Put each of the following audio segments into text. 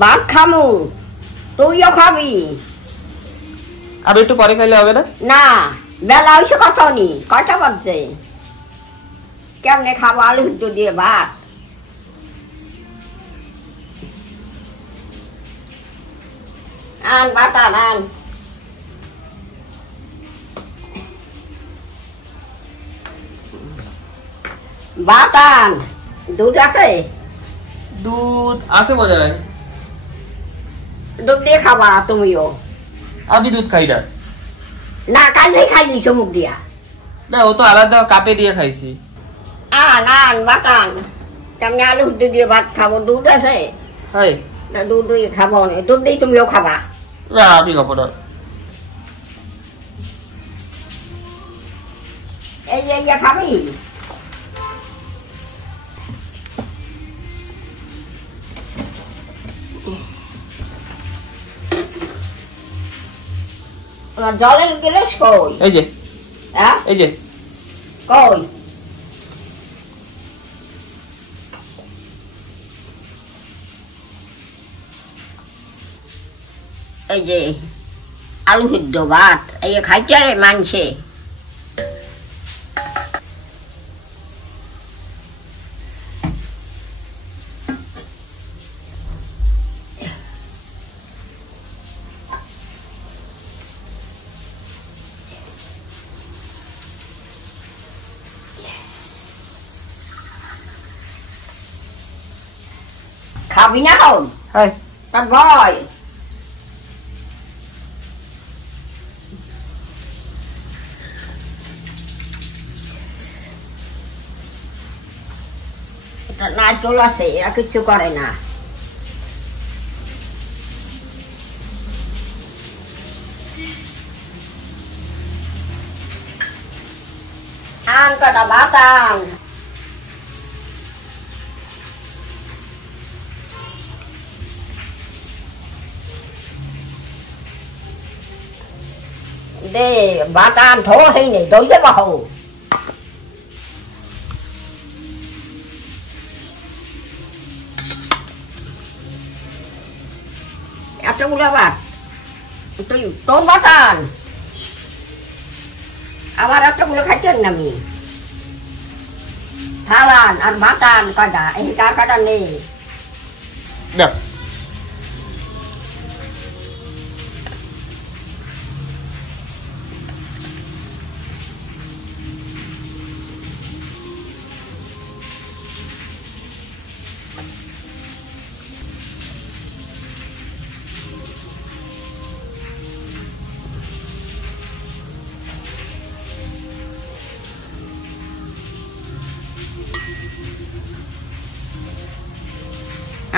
ভাত খামু, তুইও খাবি। আর একটু পরে খাইলে হবে না? না, বেলা হয়েছে কত নি, কয়টা বাজছে? কেমনে খাবো আলু সিদ্ধ দিয়ে ভাত? আন ভাত আন। ভাত আন। দুধ আছে? দুধ আছে মনে হয়। দুধ দিয়ে খাবা তুমিও? আমি দুধ খাই না। না, কালকেই খাই দিছো মুখ দিয়া। না, ও তো আলাদা কাপে দিয়ে খাইছি। আন আন ভাত আন। কেমনে আলু সিদ্ধ দিয়ে ভাত খাবো? দুধ আছে? হাই না, দুধ দিয়ে খাবো না, দুধ দিয়ে তুমিও খাবা? না, আমি খাবো না। এই খাবি? জলের গ্লাস কই? এই যে, হ্যাঁ, এই যে। কই? এই যে আলু সিদ্ধ ভাত, এই খাইতে রে মানছে। খাবি না হন? হাই তার ভয়। এটা না চলে আসে, এরা কিচ্ছু করে না। আন কটা ভাত আন। দে ভাত আন, ধো হয়নি, দই দেবা হো। এতগুলো ভাত তুই তোর ভাত আন। আমার এতগুলো খাইতেন না আমি। থালান আর ভাত আন কটা, এই টাকাটা নেই। না,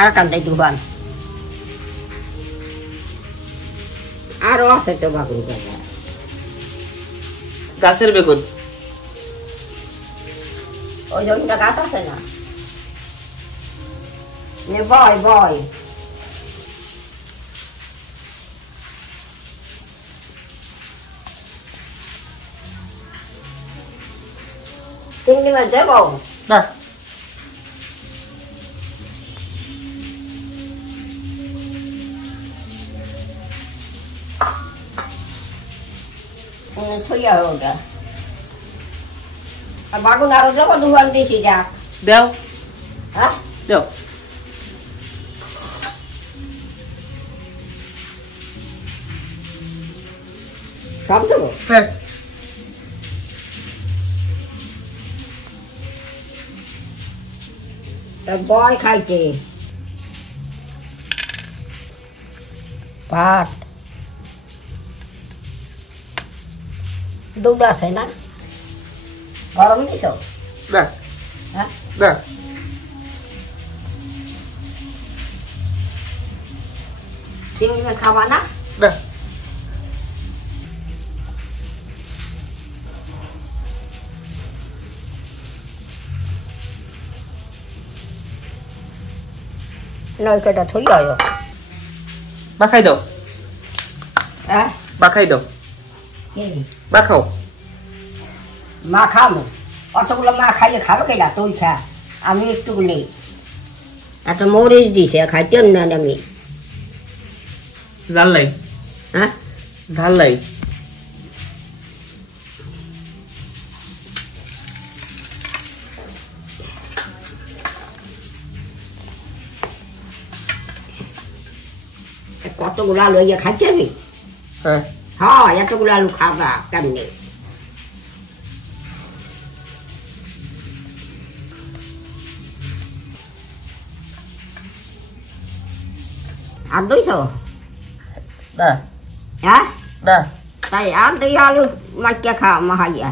আর কান্দাই দুবান আরো আছে তো বাগুন গাছের বেগুন। ওই জমিটা গাছ আছে না? নে বয় বয়। চিংড়ি মাছ দেবো না, থইয়া ওটা বাগুন আরো দেবো দুবান দিছি যাক দাও হ্যাঁ দাও। সব দেবো হ্যাঁ, বয় খাইতে ভাত দুধ আছে না? গরম দিছ? না হ্যাঁ না, চিংড়ি মাছ খাবা না? না। নয় কটা থই আয়ো মাখাই দাও, হ্যাঁ মাখাই দাও, মাখাও। মা খাবো অতগুলো মা খাইলে খাবো কেনা তুই খা আমি একটু নেই এত মরিচ দিছে খাইতে না আমি জাল নাই হ্যাঁ ঝাল নাই কতগুলো আলু ইয়ে খাইছে নি হ্যাঁ হ্যাঁ এতগুলো আলু খাবা কেমনি আর 200 না হ্যাঁ না তাই আর 2 আলু মাইকে খা মাহাইয়া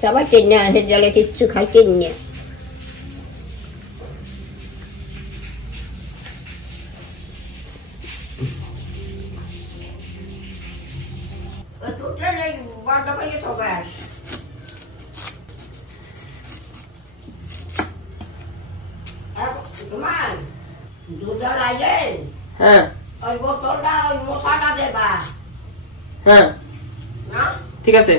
সবাই কিনে আসে জলে কিচ্ছু খাই কিনে হ্যাঁ ওই বোতলটা ওই মোটাটা দেবা হ্যাঁ না ঠিক আছে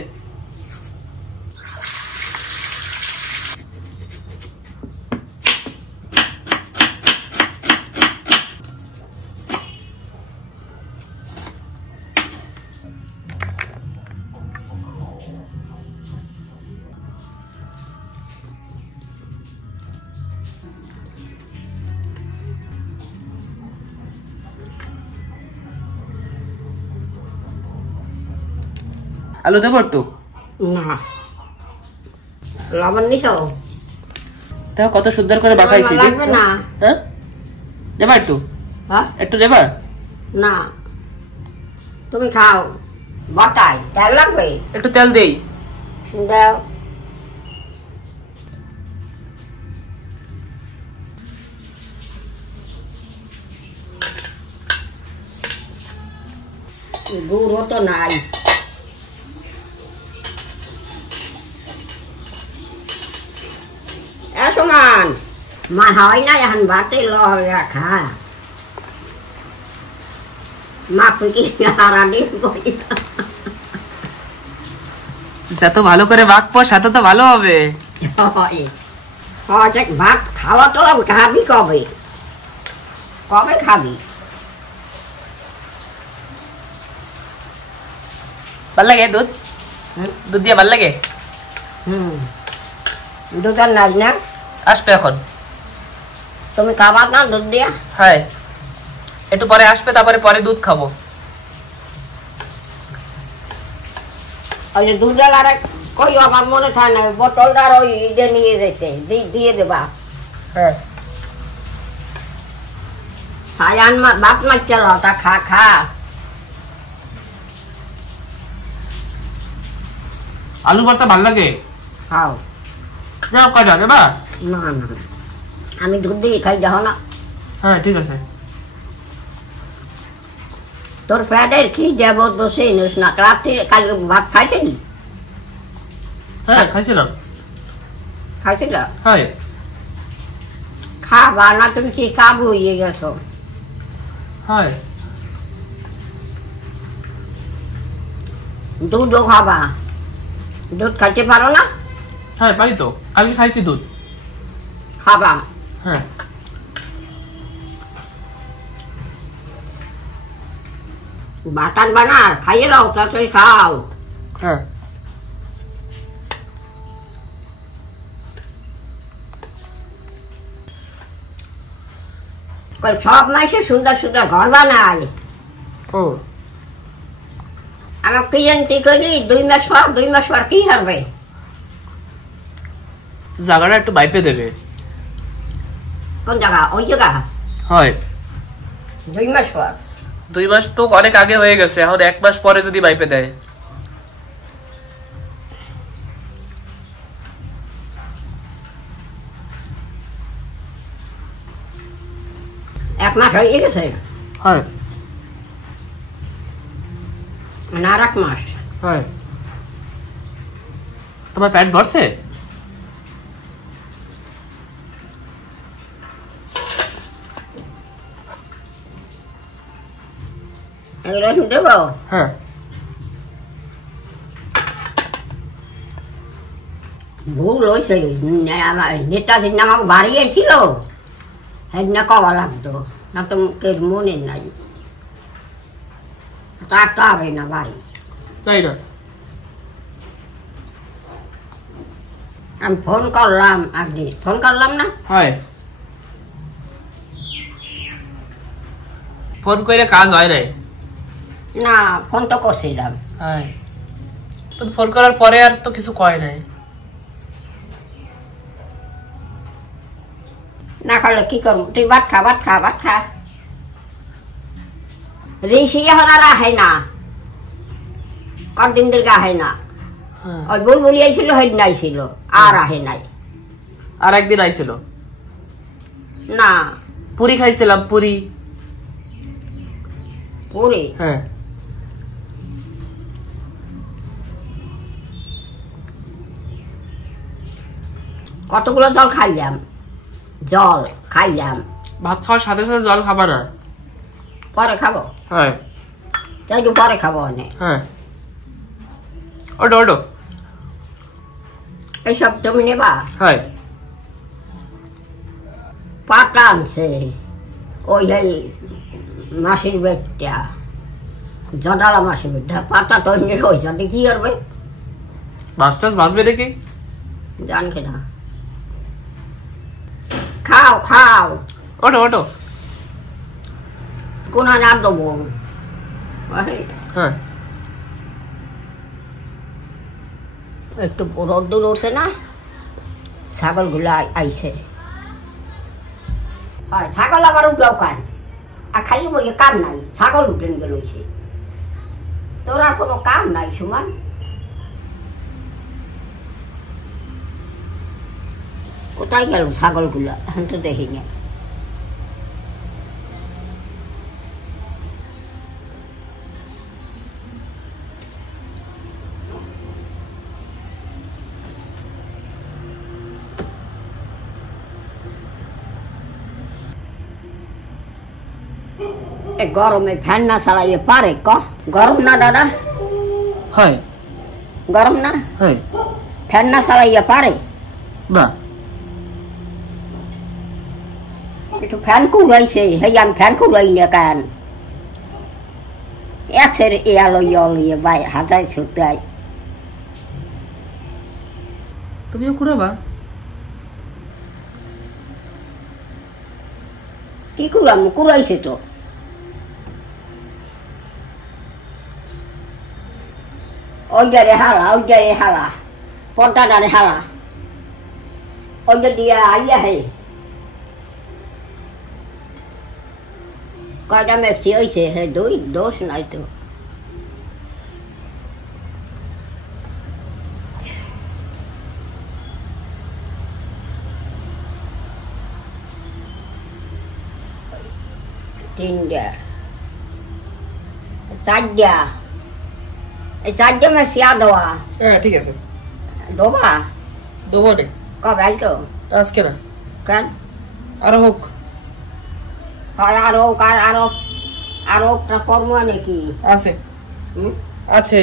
আলু দেবো একটু না লবণ নিছো তাও কত সুন্দর করে মাখাইছি লাগবে না হ্যাঁ দেবা একটু হ্যাঁ একটু দেবা না তুমি খাও বটাই তেল লাগবে একটু তেল দেই দাও গুড় তো নাই সমান মা হয় না এখন বাটে লগা খা মা কি হারানি করি যত ভালো করে মাখবো সাথে তো ভালো হবে ভাত খাওয়া তো খাবি কবে কবে খাবি ভাল লাগে দুধ দুধ দিয়ে ভাল লাগে দুধ আর নাই না আসবে এখন তুমি খাবার না দুধ দিয়া হ্যাঁ একটু পরে আসবে তারপরে পরে দুধ খাবো ওই যে দুধের আর কই আমার মনে থাকে না বোতলটার ওই ইডে নিয়ে যেতে দিয়ে দেবা হ্যাঁ হায়ান বাপ মারছে তা খা খা আলু ভর্তা ভাল লাগে খাও যাও কয়টা দেবা না না আমি দুধ দিয়ে খাই যাও না হ্যাঁ ঠিক আছে তোর প্যাডের কি দেব বসে নিস না রাত্রি কাল ভাত খাইছিলি হ্যাঁ খাইছিলাম খাইছিল হ্যাঁ খাবা না তুমি কি কাবু হয়ে গেছো হ্যাঁ দুধও খাবা দুধ খাইতে পারো না হ্যাঁ পারি তো কালকে খাইছি দুধ খাবা হ্যাঁ বাটান বানা খাইয়ে নাও তাড়াতাড়ি খাও হ্যাঁ সব মাসে সুন্দর সুন্দর ঘর বানায় ও আমার কি জানতে করি 2 মাস পর কি হবে জায়গাটা একটু বাইপে দেবে কোন জায়গা ওই জায়গা হয় 2 মাস পর 2 মাস তো অনেক আগে হয়ে গেছে এখন 1 মাস পরে যদি বাইপে দেয় এক মাস হয়ে গেছে হয় না আর 1 মাস হয় তোমার পেট ভরছে রসুন দেবো হ্যাঁ ভুল হয়েছে নেতাজির নাম আমাকে বাড়িয়েছিল সেদিনা কওয়া লাগতো না তো মনে নাই তার তো হবে না বাড়ি তাই না আমি ফোন করলাম একদিন ফোন করলাম না হয় ফোন করে কাজ হয় নাই না ফোন তো করছিলাম হয় তো ফোন করার পরে আর তো কিছু কয় নাই না করলে কি করবো তুই ভাত খা ঋষি এখন আর আহে না কদিন দিকে আহে না ওই বুলবুলি আইছিল সেদিন আইছিল আর আহে নাই আর একদিন আইছিল না পুরি খাইছিলাম পুরি পুরি হ্যাঁ কতগুলো জল খাইলাম ভাত খাওয়ার সাথে সাথে জল খাবা না পরে খাবো হ্যাঁ তাই তো পরে খাবো অনেক হ্যাঁ ওটো এইসব তুমি নেবা হ্যাঁ পাতা আনছে ওই এই মাসির বেটটা জডালা মাসির বেটটা পাতা তো হয়েছে কি করবে মাছ টাছ ভাজবে নাকি জানকে না খাও ওটো কোন না দেবো হ্যাঁ একটু রোদ্দুর উঠছে না ছাগলগুলো আইছে ছাগল আবার উঠলেও কান আর খালি বই কাম নাই ছাগল উঠলেন গেল তোর আর কোনো কাম নাই সুমান কোথায় গেল ছাগলগুলো এখন তো দেখি না গরমে ফ্যান না চালাইয়ে পারে গরম না দাদা হয় গরম না হয় ফ্যান না চালাইয়ে পারে না একটু ফ্যান কুড়াইছে হেই আমি ফ্যান কুড়াই না কেন একসের লইয়ে বাই হাজার ছুটতে তুমিও কুড়াবা কি কুড়াম কুড়াইছে তো ওই হালা পর্দাটারে হালা ওই দিয়া আইয়া হে কয়টা মেক্সি হয়েছে হে দোষ নাই তো তিনটা চারটা মেক্সি দেওয়া হ্যাঁ ঠিক আছে ডোবা দেবো নে কবে আজকে আজকে না কেন আরো হোক হয় আরো একটা কর্ম নাকি আছে আছে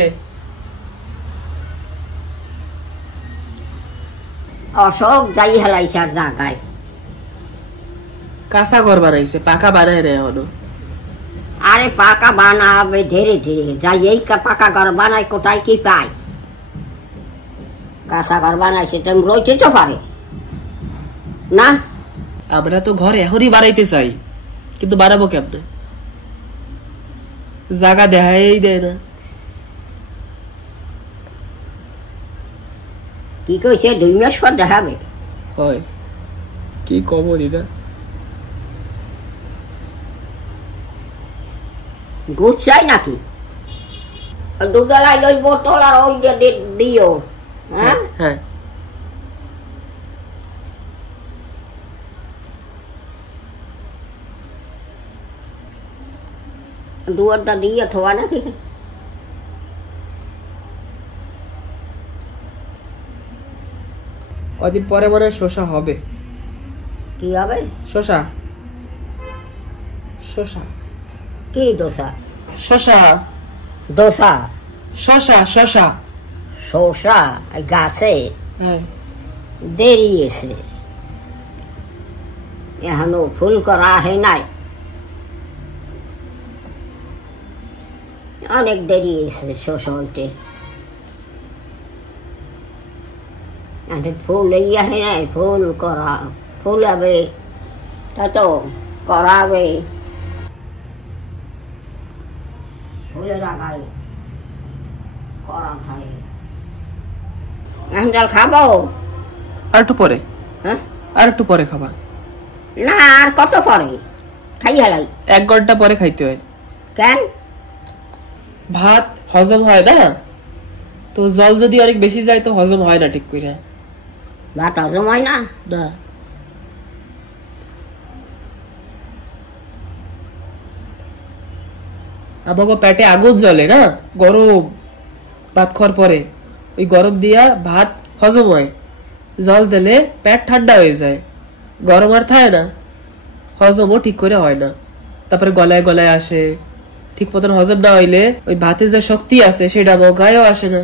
অশোক যাই হেলাইছে আর জায়গায় কাঁচা ঘর বানাইছে পাকা বানায় রে হলো আরে পাকা বানাবে ধীরে ধীরে যাই এই পাকা ঘর বানাই কোথায় কি পাই কাঁচা ঘর বানাইছে তুমি রইতে তো পারে না আমরা তো ঘর এখনই বানাইতে চাই কিন্তু বানাবো কেমনে জায়গা দেখাই দেয় না কি কইছে 2 মাস পর দেখাবে হয় কি কব দিদা ঘুষ চাই নাকি দুবেলায় ওই বোতল আর ওই দিও হ্যাঁ হ্যাঁ দুয়ারটা দিয়ে থোয়া নাকি কদিন পরে মনে হয় শসা হবে কি হবে শসা শসা কি দোসা শসা দোসা শসা শসা শসা গাছে হ্যাঁ দেরি আছে, এখনো ফুল করা হয় নাই, অনেক দেরি আছে শস্য হইতে। ফুল ইয়ে হয় নাই, ফুল করা ফুলাবে তা তো করাবে, ফুলের আগায় করা থাকে। এখন জল খাবো? আর একটু পরে। হ্যাঁ, আর একটু পরে খাবা? না, আর কত পরে খাই হেলাই। 1 ঘন্টা পরে খাইতে হয়। কেন? ভাত হজম হয় না তো, জল যদি অনেক বেশি যায় তো হজম হয় না ঠিক করে। ভাত হজম হয় না? না, আমাকে পেটে আগুন জ্বলে না, গরম ভাত খাওয়ার পরে ওই গরম দিয়া ভাত হজম হয়, জল দিলে পেট ঠান্ডা হয়ে যায়, গরম আর থাকে না, হজমও ঠিক করে হয় না, তারপরে গলায় গলায় আসে, ঠিক মতন হজম না হইলে ওই ভাতের যে শক্তি আছে সেটা আমার গায়েও আসে না।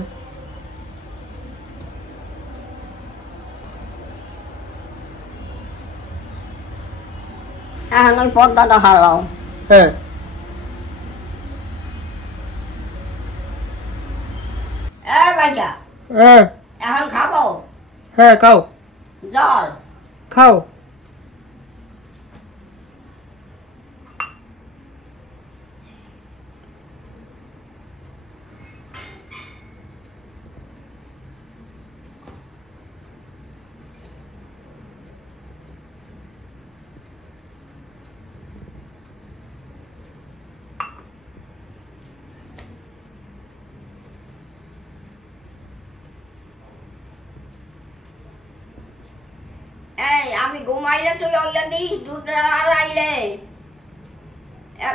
এখন ওই পর্দাটা হারাও। হ্যাঁ, ভাইটা হ্যাঁ, এখন খাবো? হ্যাঁ, খাও জল খাও। এই আমি ঘুমাইলে তুই ওইয়া দিস, দুধ আড়াইলে।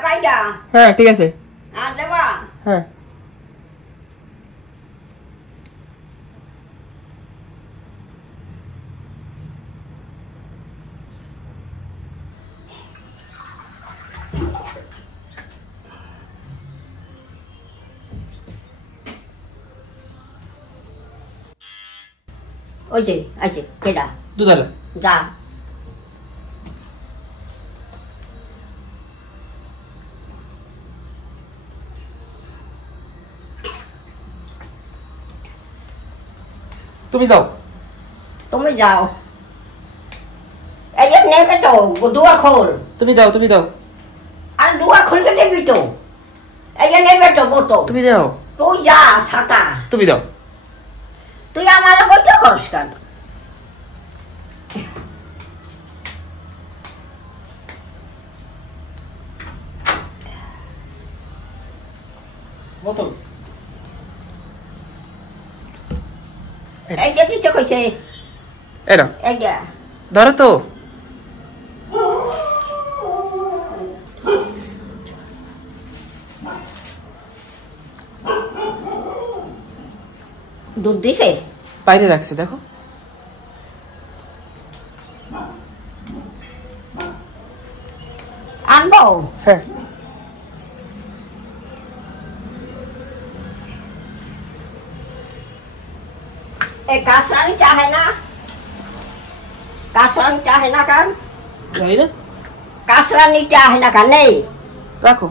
ভাইটা হ্যাঁ, ঠিক আছে। দেবা? হ্যাঁ, ওই যে আছে কেডা? দুধালা। যা। তুমি যাও। তুমি যাও। এই যে নেবে তো, দুয়ার খোল। তুমি দাও, তুমি দাও। আরে দুয়ার খুলকে দেবি তো। এই যে নেবে তো বোতো। তুমি দাও। তুই যা ছাতা। তুমি দাও। তুই আমার করতে করস কেন? বোতল। এইটা দিতে কইছে। এরা এইটা ধরো তো। দুধ দিছে? বাইরে রাখছে দেখো। আনবো? হ্যাঁ, এই কাশরানি চাহে না? কাশরানি চাহে না কান? জানি না, কাশরানি চাহে না কান? নেই, রাখো।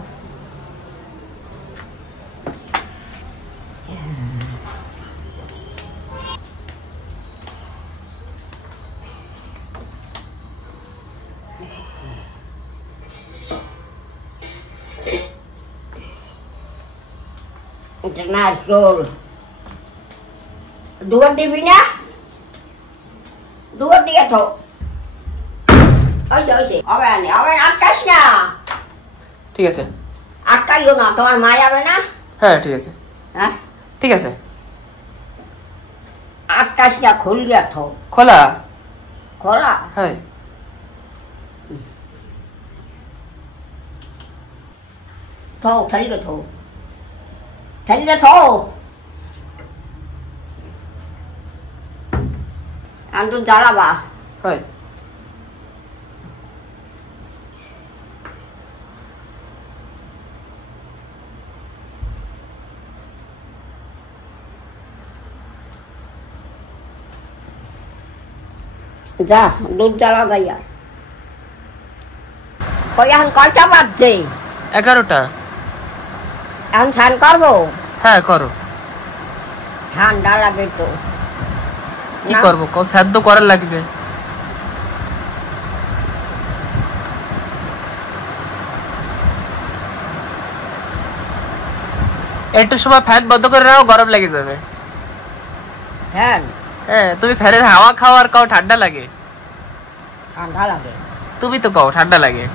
এটা নারকেল। দুয়ার দিবি না? দুয়ার দিয়ে তো ওইসে ওইসে হবে না, হবে না, আটকাস না। ঠিক আছে। আটকাইও না, তোমার মা যাবে না। হ্যাঁ, ঠিক আছে। হ্যাঁ, ঠিক আছে। আটকাস না, খুল গিয়া থো। খোলা। খোলা? হ্যাঁ, থো, ঠেলকে থো, ঠেলকে থো। আন্দুন জ্বালাবা? হ্যাঁ। যা দুধ জ্বালা যাইয়া। কই এখন কয়টা বাজছে? 11টা। এখন স্নান করবো? হ্যাঁ করো। ঠান্ডা লাগে তো। কি করবো সেদ্ধ করার লাগবে। একটু সময় ফ্যান বন্ধ করে রাখো, গরম লেগে যাবে। ফ্যান? হ্যাঁ, তুমি ফ্যানের হাওয়া খাও আর কাও ঠান্ডা লাগে। ঠান্ডা লাগে? তুমি তো কও ঠান্ডা লাগে।